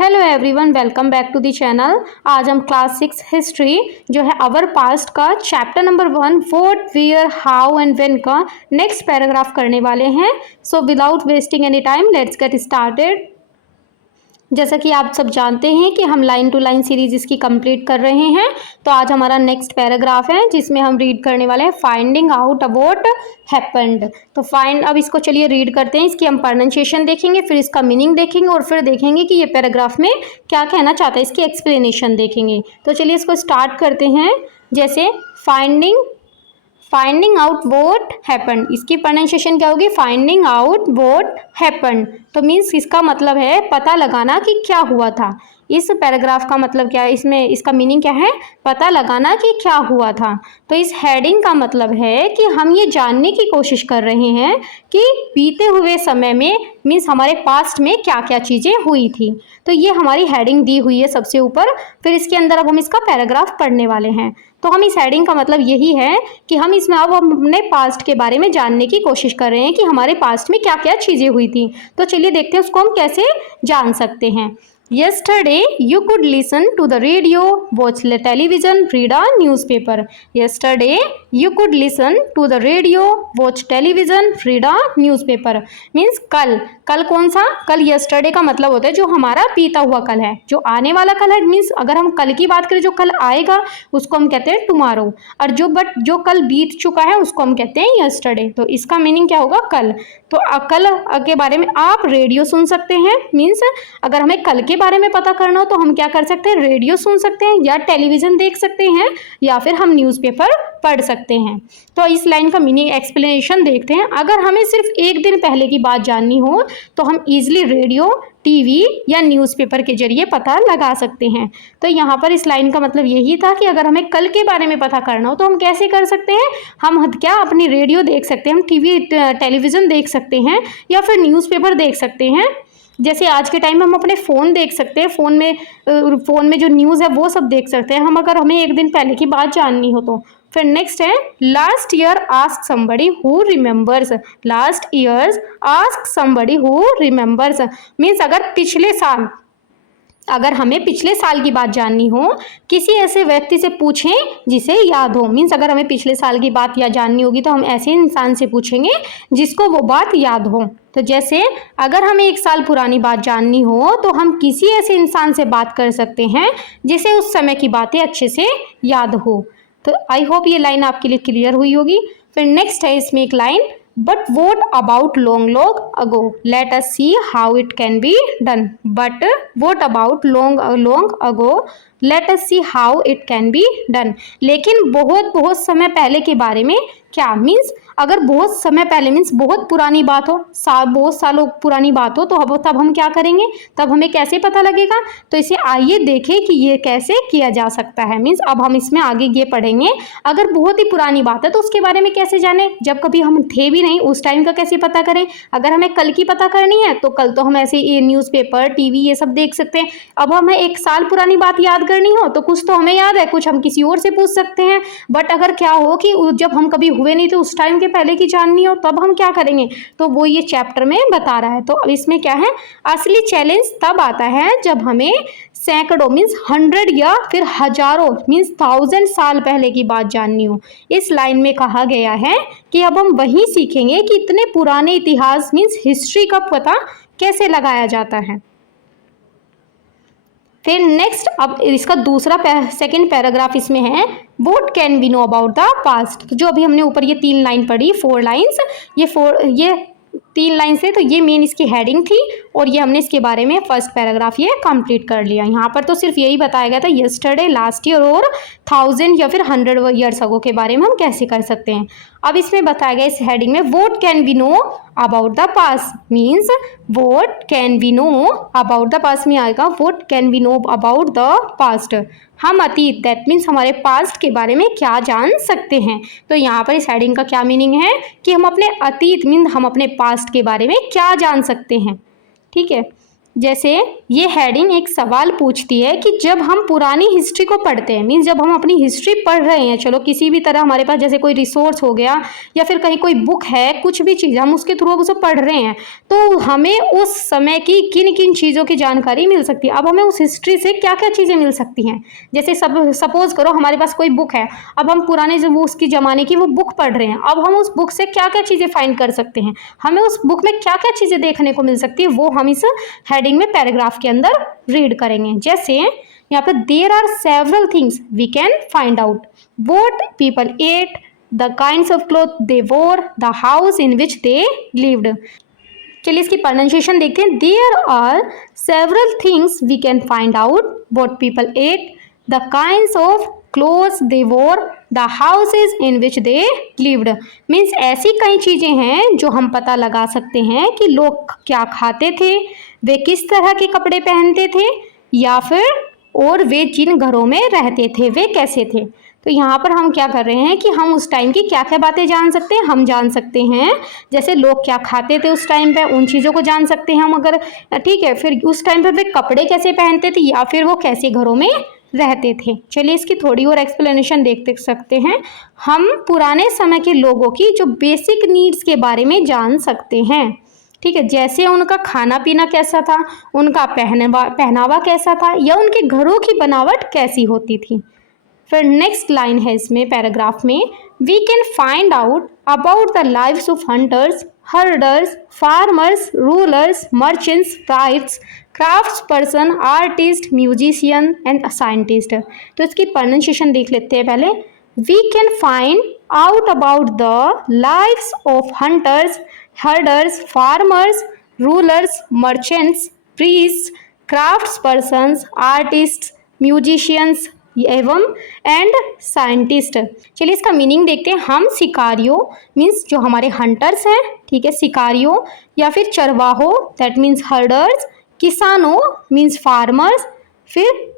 Hello everyone, welcome back to the channel. आज हम class 6 history जो है अवर पास्ट का chapter number 1 what where how and when का नेक्स्ट पैराग्राफ करने वाले हैं। So without wasting any time let's get started. जैसा कि आप सब जानते हैं कि हम लाइन टू लाइन सीरीज इसकी कंप्लीट कर रहे हैं, तो आज हमारा नेक्स्ट पैराग्राफ है जिसमें हम रीड करने वाले हैं फाइंडिंग आउट अबाउट हैपेंड। तो अब इसको चलिए रीड करते हैं। इसकी हम प्रोनाउंसिएशन देखेंगे, फिर इसका मीनिंग देखेंगे और फिर देखेंगे कि ये पैराग्राफ में क्या कहना चाहता है, इसकी एक्सप्लेनेशन देखेंगे। तो चलिए इसको स्टार्ट करते हैं। जैसे फाइंडिंग आउट व्हाट हैपेंड, इसकी प्रोनाउंसिएशन क्या होगी, फाइंडिंग आउट व्हाट हैपेंड। तो मीन्स इसका मतलब है पता लगाना कि क्या हुआ था। इस पैराग्राफ का मतलब क्या है, इसमें इसका मीनिंग क्या है, पता लगाना कि क्या हुआ था। तो इस हेडिंग का मतलब है कि हम ये जानने की कोशिश कर रहे हैं कि बीते हुए समय में मीन्स हमारे पास्ट में क्या क्या चीज़ें हुई थी। तो ये हमारी हेडिंग दी हुई है सबसे ऊपर। फिर इसके अंदर अब हम इसका पैराग्राफ पढ़ने वाले हैं। तो हम इस हेडिंग का मतलब यही है कि हम इसमें अब अपने पास्ट के बारे में जानने की कोशिश कर रहे हैं कि हमारे पास्ट में क्या क्या चीज़ें हुई थी। तो चलिए देखते हैं उसको हम कैसे जान सकते हैं। Yesterday you could listen to the radio, watch the television, read a newspaper. Yesterday you could listen to the radio, watch television, read a newspaper. Means कल कौन सा, कल yesterday का मतलब होता है जो हमारा बीता हुआ कल है, जो आने वाला कल है। मीन्स अगर हम कल की बात करें, जो कल आएगा उसको हम कहते हैं टुमारो, और जो कल बीत चुका है उसको हम कहते हैं yesterday। तो इसका मीनिंग क्या होगा, कल। तो कल के बारे में आप रेडियो सुन सकते हैं। मीन्स अगर हमें कल के बारे में पता करना हो तो हम क्या कर सकते हैं, रेडियो सुन सकते हैं या टेलीविज़न देख सकते हैं या फिर हम न्यूज़पेपर पढ़ सकते हैं। तो इस लाइन का मीनिंग एक्सप्लेनेशन देखते हैं। अगर हमें सिर्फ एक दिन पहले की बात जाननी हो तो हम इजीली रेडियो, टीवी या न्यूज़पेपर के जरिए पता लगा सकते हैं। तो यहाँ पर इस लाइन का मतलब यही था कि अगर हमें कल के बारे में पता करना हो तो हम कैसे कर सकते हैं, हम क्या अपनी रेडियो देख सकते हैं, हम टीवी टेलीविज़न देख सकते हैं या फिर न्यूज़पेपर देख सकते हैं। जैसे आज के टाइम में हम अपने फ़ोन देख सकते हैं, फ़ोन में जो न्यूज़ है वो सब देख सकते हैं हम, अगर हमें एक दिन पहले की बात जाननी हो तो। फिर नेक्स्ट है last year ask somebody who remembers. Last years ask somebody who remembers means अगर हमें पिछले साल की बात जाननी हो, किसी ऐसे व्यक्ति से पूछें जिसे याद हो। मीन्स अगर हमें पिछले साल की बात या जाननी होगी तो हम ऐसे इंसान से पूछेंगे जिसको वो बात याद हो। तो जैसे अगर हमें 1 साल पुरानी बात जाननी हो तो हम किसी ऐसे इंसान से बात कर सकते हैं जिसे उस समय की बातें अच्छे से याद हो। तो आई होप ये लाइन आपके लिए क्लियर हुई होगी। फिर नेक्स्ट है इसमें एक line, But what about long ago? Let us see how it can be done. But what about long ago? Let us see how it can be done. लेकिन बहुत समय पहले के बारे में क्या, मीन्स अगर बहुत समय पहले मीन्स बहुत पुरानी बात हो, बहुत सालों पुरानी बात हो, तो तब हम क्या करेंगे, तब हमें कैसे पता लगेगा। तो इसे आइए देखें कि ये कैसे किया जा सकता है। मीन्स अब हम इसमें आगे ये पढ़ेंगे, अगर बहुत ही पुरानी बात है तो उसके बारे में कैसे जाने, जब कभी हम थे भी नहीं उस टाइम का कैसे पता करें। अगर हमें कल की पता करनी है तो कल तो हम ऐसे ये न्यूज़पेपर, टीवी ये सब देख सकते हैं। अब हमें 1 साल पुरानी बात याद करनी हो तो कुछ तो हमें याद है, कुछ हम किसी और से पूछ सकते हैं। बट अगर क्या हो कि जब हम कभी हुए नहीं तो उस टाइम के पहले की जाननी हो तब हम क्या करेंगे, तो वो ये चैप्टर में बता रहा है। तो अब इसमें क्या है, असली चैलेंज तब आता है जब हमें सैकड़ों मीन्स 100 या फिर हजारों मीन्स 1000 साल पहले की बात जाननी हो। इस लाइन में कहा गया है कि अब हम वही सीखेंगे कि इतने पुराने इतिहास मीन्स हिस्ट्री का पता कैसे लगाया जाता है। फिर नेक्स्ट अब इसका सेकंड पैराग्राफ इसमें है, what can we know about the past. जो अभी हमने ऊपर ये 3 लाइन पढ़ी, 4 लाइन्स, ये 3 लाइन से, तो ये मेन इसकी हेडिंग थी और ये हमने इसके बारे में फर्स्ट पैराग्राफ ये कंप्लीट कर लिया। यहाँ पर तो सिर्फ यही बताया गया था यस्टरडे, लास्ट ईयर और 1000 या फिर 100 ईयर्स अगो के बारे में हम कैसे कर सकते हैं। अब इसमें बताया गया इस हेडिंग में, what can we know about the past means what can we know about the past में आएगा what can we know about the past. हम अतीत, दैट मीन्स हमारे पास्ट के बारे में क्या जान सकते हैं। तो यहाँ पर इस हेडिंग का क्या मीनिंग है कि हम अपने अतीत मीन्स हम अपने पास्ट के बारे में क्या जान सकते हैं। ठीक है, जैसे ये हेडिंग एक सवाल पूछती है कि जब हम पुरानी हिस्ट्री को पढ़ते हैं, मीन्स जब हम अपनी हिस्ट्री पढ़ रहे हैं, चलो किसी भी तरह हमारे पास जैसे कोई रिसोर्स हो गया या फिर कहीं कोई बुक है, कुछ भी चीज़ हम उसके थ्रू उसे पढ़ रहे हैं, तो हमें उस समय की किन किन चीज़ों की जानकारी मिल सकती है। अब हमें उस हिस्ट्री से क्या क्या चीज़ें मिल सकती हैं। जैसे सपोज करो हमारे पास कोई बुक है, अब हम पुराने जो वो उसकी ज़माने की वो बुक पढ़ रहे हैं, अब हम उस बुक से क्या क्या चीज़ें फाइंड कर सकते हैं, हमें उस बुक में क्या क्या चीज़ें देखने को मिल सकती है, वो हम इस हेडिंग में पैराग्राफ के अंदर रीड करेंगे। जैसे यहाँ पे there are several things we can find out, what people ate, the kinds of cloth they wore, the house in which they lived. चलिए इसकी प्रोनाउंसिएशन देखते हैं। There are several things we can find out, what people ate, the kinds of clothes they wore, the houses in which they lived. Means ऐसी कई चीज़ें हैं जो हम पता लगा सकते हैं कि लोग क्या खाते थे, वे किस तरह के कपड़े पहनते थे, या फिर और वे जिन घरों में रहते थे वे कैसे थे। तो यहाँ पर हम क्या कर रहे हैं कि हम उस टाइम की क्या क्या बातें जान सकते हैं, हम जान सकते हैं जैसे लोग क्या खाते थे उस टाइम पे, उन चीज़ों को जान सकते हैं हम अगर, ठीक है। फिर उस टाइम पे वे कपड़े कैसे पहनते थे या फिर वो कैसे घरों में रहते थे। चलिए इसकी थोड़ी और एक्सप्लेनेशन देख सकते हैं। हम पुराने समय के लोगों की जो बेसिक नीड्स के बारे में जान सकते हैं, ठीक है। जैसे उनका खाना पीना कैसा था, उनका पहनावा कैसा था, या उनके घरों की बनावट कैसी होती थी। फिर नेक्स्ट लाइन है इसमें पैराग्राफ में, we can find out about the lives of hunters, herders, farmers, rulers, merchants, prides, crafts person, artist, musician and scientist. तो इसकी प्रोनाउंसिएशन देख लेते हैं पहले। We can find out about the lives of hunters, herders, farmers, rulers, merchants, priest, crafts persons, artist, musicians एवं and scientist. चलिए इसका meaning देखते हैं। हम शिकारियों मीन्स जो हमारे हंटर्स हैं, ठीक है, शिकारियों, या फिर चरवाहों दैट मीन्स हर्डर्स, किसानों मीन्स फार्मर्स, फिर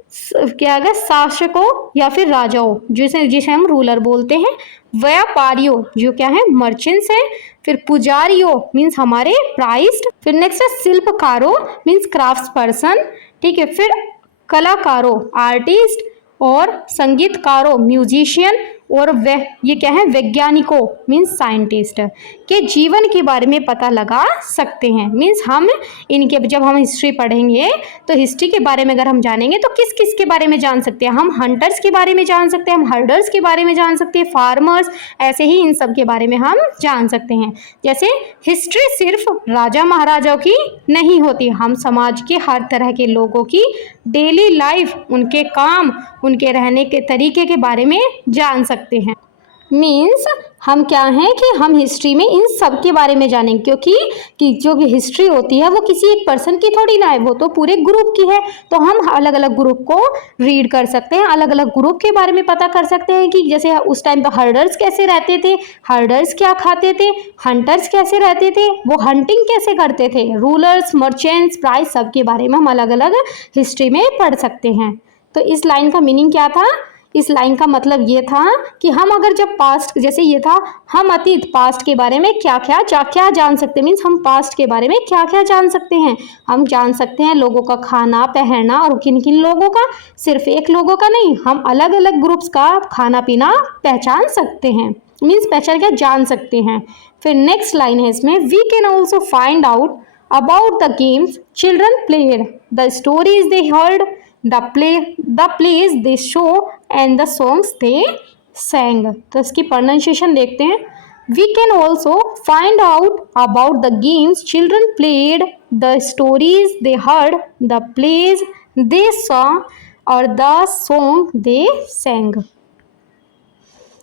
क्या है शासकों या फिर राजाओं जिसे हम रूलर बोलते हैं, व्यापारियों जो क्या है मर्चेंट्स हैं, फिर पुजारियों मीन्स हमारे प्राइस्ट, फिर नेक्स्ट है शिल्पकारों मीन्स क्राफ्ट्स पर्सन, ठीक है, फिर कलाकारों आर्टिस्ट, और संगीतकारों म्यूजिशियन, और ये क्या है वैज्ञानिकों मीन्स साइंटिस्ट के जीवन के बारे में पता लगा सकते हैं। मीन्स हम इनके जब हम हिस्ट्री पढ़ेंगे तो हिस्ट्री के बारे में अगर हम जानेंगे तो किस किस के बारे में जान सकते हैं, हम हंटर्स के बारे में जान सकते हैं, हम हर्डर्स के बारे में जान सकते हैं, फार्मर्स, ऐसे ही इन सब के बारे में हम जान सकते हैं। जैसे हिस्ट्री सिर्फ राजा महाराजाओं की नहीं होती, हम समाज के हर तरह के लोगों की डेली लाइफ, उनके काम, उनके रहने के तरीके के बारे में जान सकते हैं। मीन्स हम क्या हैं कि हम हिस्ट्री में इन सब के बारे में जानेंगे, क्योंकि जो हिस्ट्री होती है वो किसी एक पर्सन की थोड़ी ना है, वो तो पूरे ग्रुप की है। तो हम अलग अलग ग्रुप को रीड कर सकते हैं, अलग अलग ग्रुप के बारे में पता कर सकते हैं कि जैसे उस टाइम पर हर्डर्स कैसे रहते थे, हर्डर्स क्या खाते थे, हंटर्स कैसे रहते थे, वो हंटिंग कैसे करते थे, रूलर्स, मर्चेंट्स, प्राइस, सब के बारे में हम अलग अलग हिस्ट्री में पढ़ सकते हैं। तो इस लाइन का मीनिंग क्या था, इस लाइन का मतलब ये था कि हम अगर जब पास्ट, जैसे ये था हम अतीत पास्ट के बारे में क्या जान सकते हैं, मीन्स हम पास्ट के बारे में क्या क्या जान सकते हैं। हम जान सकते हैं लोगों का खाना पहनना, और किन किन लोगों का, सिर्फ एक लोगों का नहीं, हम अलग अलग ग्रुप्स का खाना पीना पहचान सकते हैं, मीन्स पहचान क्या जान सकते हैं। फिर नेक्स्ट लाइन है इसमें, we can also find out about the games children played, the stories they heard, the plays they show and the songs they sang। तो इसकी प्रोनाउंसिएशन देखते हैं। We can also find out about the games children played, the stories they heard, the plays they saw और the song they sang।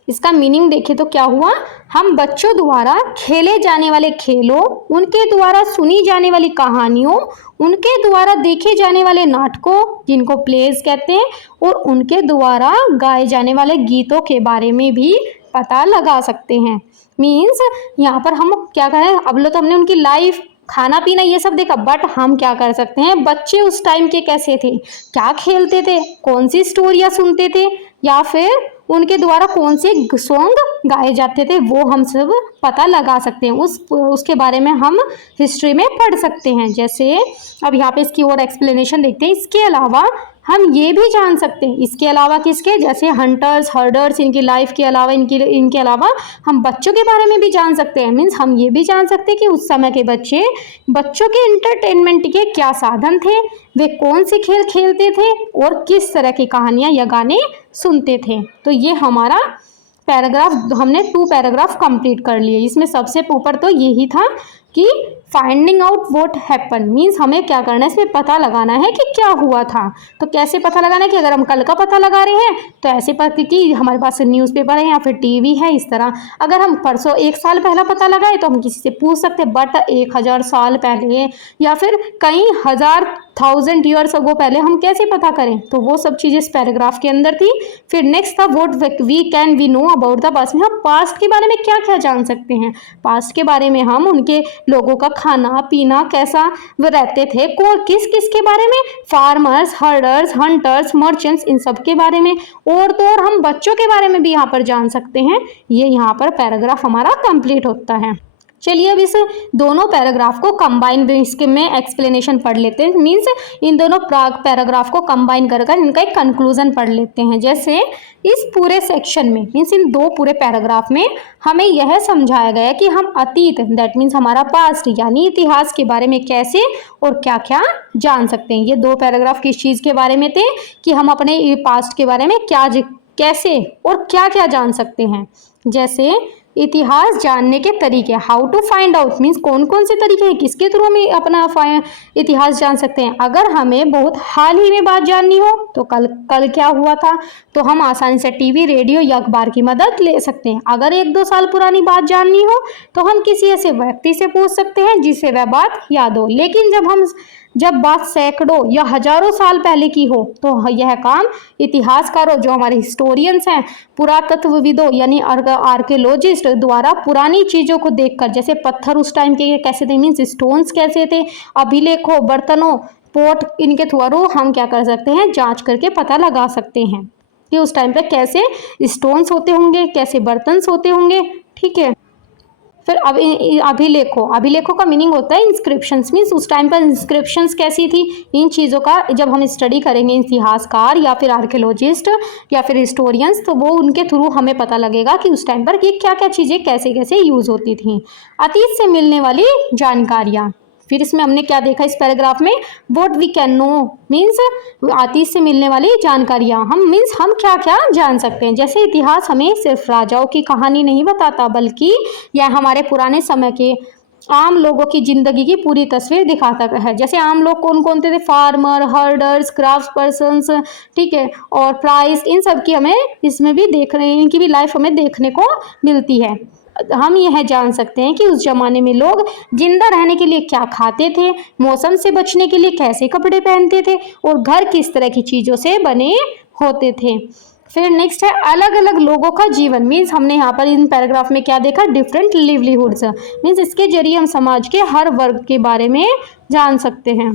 इसका meaning देखें तो क्या हुआ, हम बच्चों द्वारा खेले जाने वाले खेलों, उनके द्वारा सुनी जाने वाली कहानियों, उनके द्वारा देखे जाने वाले नाटकों जिनको प्लेस कहते हैं, और उनके द्वारा गाए जाने वाले गीतों के बारे में भी पता लगा सकते हैं। मीन्स यहाँ पर हम क्या करें, अब लो तो हमने उनकी लाइफ, खाना पीना ये सब देखा, बट हम क्या कर सकते हैं, बच्चे उस टाइम के कैसे थे, क्या खेलते थे, कौन सी स्टोरियाँ सुनते थे, या फिर उनके द्वारा कौन से सॉन्ग गाए जाते थे वो हम सब पता लगा सकते हैं, उसके बारे में हम हिस्ट्री में पढ़ सकते हैं। जैसे अब यहाँ पे इसकी और एक्सप्लेनेशन देखते हैं। इसके अलावा हम ये भी जान सकते हैं, इसके अलावा किसके, जैसे हंटर्स हर्डर्स, इनकी लाइफ के अलावा इनके अलावा हम बच्चों के बारे में भी जान सकते हैं। मीन्स हम ये भी जान सकते हैं कि उस समय के बच्चों के इंटरटेनमेंट के क्या साधन थे, वे कौन से खेल खेलते थे और किस तरह की कहानियाँ या गाने सुनते थे। तो ये हमारा पैराग्राफ, हमने 2 पैराग्राफ कंप्लीट कर लिए। इसमें सबसे ऊपर तो यही था कि finding out what happen, means हमें क्या करना है, इसमें पता लगाना है कि क्या हुआ था। तो कैसे पता लगाना है कि अगर हम कल का पता लगा रहे हैं तो ऐसे पता कि हमारे पास न्यूज़पेपर है या फिर टीवी है, इस तरह। अगर हम परसों 1 साल पहला पता लगाए तो हम किसी से पूछ सकते हैं, बट 1000 साल पहले या फिर कई हज़ार 1000 ईयर्स अगो पहले हम कैसे पता करें। तो वो सब चीज़ें इस पैराग्राफ के अंदर थी। फिर नेक्स्ट था what we know about the past, में हम पास्ट के बारे में क्या क्या जान सकते हैं। पास्ट के बारे में हम उनके लोगों का खाना पीना कैसा वो रहते थे, कौन किस किस के बारे में, फार्मर्स हर्डर्स हंटर्स मर्चेंट्स, इन सब के बारे में। और तो और हम बच्चों के बारे में भी यहाँ पर जान सकते हैं। ये यहाँ पर पैराग्राफ हमारा कंप्लीट होता है। चलिए अब इस दोनों पैराग्राफ को कंबाइन इसके में एक्सप्लेनेशन पढ़ लेते हैं। मीन्स इन दोनों पैराग्राफ को कंबाइन कर इनका एक कंक्लूजन पढ़ लेते हैं। जैसे इस पूरे सेक्शन में, मीन्स इन 2 पूरे पैराग्राफ में हमें यह समझाया गया कि हम अतीत, दैट मीन्स हमारा पास्ट यानी इतिहास के बारे में कैसे और क्या क्या जान सकते हैं। ये 2 पैराग्राफ किस चीज़ के बारे में थे कि हम अपने पास्ट के बारे में कैसे और क्या क्या जान सकते हैं। जैसे इतिहास जानने के तरीके, how to find out, means कौन कौन से तरीके हैं, किसके थ्रू हम अपना इतिहास जान सकते हैं। अगर हमें बहुत हाल ही में बात जाननी हो तो कल क्या हुआ था, तो हम आसानी से टीवी रेडियो या अखबार की मदद ले सकते हैं। अगर 1-2 साल पुरानी बात जाननी हो तो हम किसी ऐसे व्यक्ति से पूछ सकते हैं जिससे वह बात याद हो। लेकिन जब बात सैकड़ों या हजारों साल पहले की हो तो यह काम इतिहासकारों, जो हमारे हिस्टोरियंस हैं, पुरातत्वविदों यानी आर्कियोलॉजिस्ट द्वारा पुरानी चीज़ों को देखकर, जैसे पत्थर उस टाइम के कैसे थे, मीन्स स्टोन्स कैसे थे, अभिलेखों बर्तनों पोट, इनके थ्रू हम क्या कर सकते हैं, जांच करके पता लगा सकते हैं कि उस टाइम पे कैसे स्टोन्स होते होंगे, कैसे बर्तन होते होंगे। ठीक है। फिर अभिलेखों का मीनिंग होता है इंस्क्रिप्शंस, मीन्स उस टाइम पर इंस्क्रिप्शंस कैसी थी। इन चीज़ों का जब हम स्टडी करेंगे, इतिहासकार या फिर आर्कियोलॉजिस्ट या फिर हिस्टोरियंस, तो वो उनके थ्रू हमें पता लगेगा कि उस टाइम पर ये क्या क्या चीज़ें कैसे कैसे यूज़ होती थी। अतीत से मिलने वाली जानकारियाँ, फिर इसमें हमने क्या देखा इस पैराग्राफ में, what we can know, means अतीत से मिलने वाली जानकारियाँ, हम क्या क्या जान सकते हैं। जैसे इतिहास हमें सिर्फ राजाओं की कहानी नहीं बताता, बल्कि यह हमारे पुराने समय के आम लोगों की जिंदगी की पूरी तस्वीर दिखाता है। जैसे आम लोग कौन कौन थे, फार्मर हर्डर्स क्राफ्ट पर्सन्स, ठीक है, और प्राइस, इन सब की हमें इसमें भी इनकी भी लाइफ हमें देखने को मिलती है। हम यह जान सकते हैं कि उस जमाने में लोग जिंदा रहने के लिए क्या खाते थे, मौसम से बचने के लिए कैसे कपड़े पहनते थे और घर किस तरह की चीज़ों से बने होते थे। फिर नेक्स्ट है अलग अलग लोगों का जीवन, मीन्स हमने यहाँ पर इन पैराग्राफ में क्या देखा, डिफरेंट लिवलीहुड्स, मीन्स इसके जरिए हम समाज के हर वर्ग के बारे में जान सकते हैं।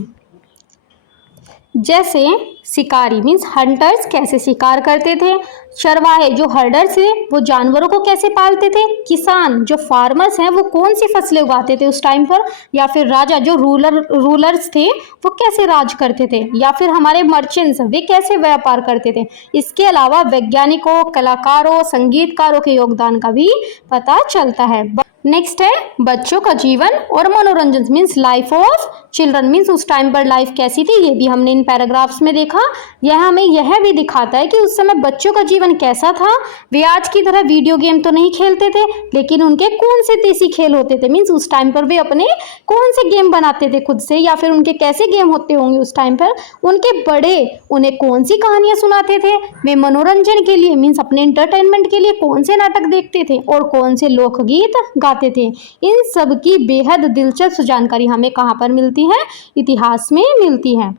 जैसे शिकारी, मीन्स हंटर्स कैसे शिकार करते थे, चरवाहे जो हर्डर्स थे वो जानवरों को कैसे पालते थे, किसान जो फार्मर्स हैं वो कौन सी फसलें उगाते थे उस टाइम पर, या फिर राजा जो रूलर्स थे वो कैसे राज करते थे, या फिर हमारे मर्चेंट्स वे कैसे व्यापार करते थे। इसके अलावा वैज्ञानिकों, कलाकारों, संगीतकारों के योगदान का भी पता चलता है। नेक्स्ट है बच्चों का जीवन और मनोरंजन, means life of children, means उस टाइम पर लाइफ कैसी थी, ये भी हमने इन पैराग्राफ्स में देखा। यह हमें यह भी दिखाता है कि उस समय बच्चों का जीवन कैसा था। वे आज की तरह वीडियो गेम तो नहीं खेलते थे, लेकिन उनके कौन से देसी खेल होते थे, मीन्स उस टाइम पर वे अपने कौन से गेम बनाते थे खुद से, या फिर उनके कैसे गेम होते होंगे उस टाइम पर। उनके बड़े उन्हें कौन सी कहानियाँ सुनाते थे, वे मनोरंजन के लिए, मीन्स अपने एंटरटेनमेंट के लिए कौन से नाटक देखते थे और कौन से लोकगीत गाते थे। इन सब की बेहद दिलचस्प जानकारी हमें कहाँ पर मिलती है, इतिहास में मिलती है।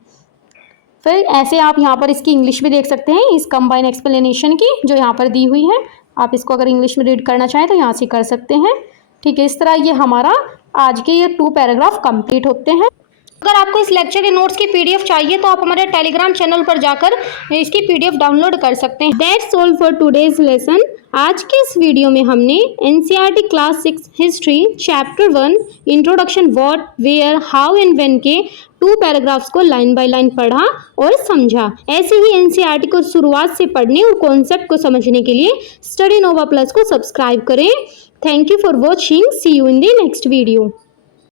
फिर ऐसे आप यहाँ पर इसकी इंग्लिश भी देख सकते हैं, इस कंबाइन एक्सप्लेनेशन की जो यहाँ पर दी हुई है। आप इसको अगर इंग्लिश में रीड करना चाहें तो यहाँ से कर सकते हैं। ठीक है, इस तरह ये हमारा आज के ये 2 पैराग्राफ कंप्लीट होते हैं। अगर आपको इस लेक्चर के नोट्स की पीडीएफ चाहिए तो आप हमारे टेलीग्राम चैनल पर जाकर इसकी पीडीएफ डाउनलोड कर सकते हैं। That's all for today's lesson. आज के इस वीडियो में हमने NCERT class 6 history chapter 1 introduction what where how and when के 2 पैराग्राफ्स को लाइन बाय लाइन पढ़ा और समझा। ऐसे ही एनसीईआरटी को शुरुआत से पढ़ने और कॉन्सेप्ट को समझने के लिए स्टडी नोवा प्लस को सब्सक्राइब करें। Thank you for watching. See you in the next video.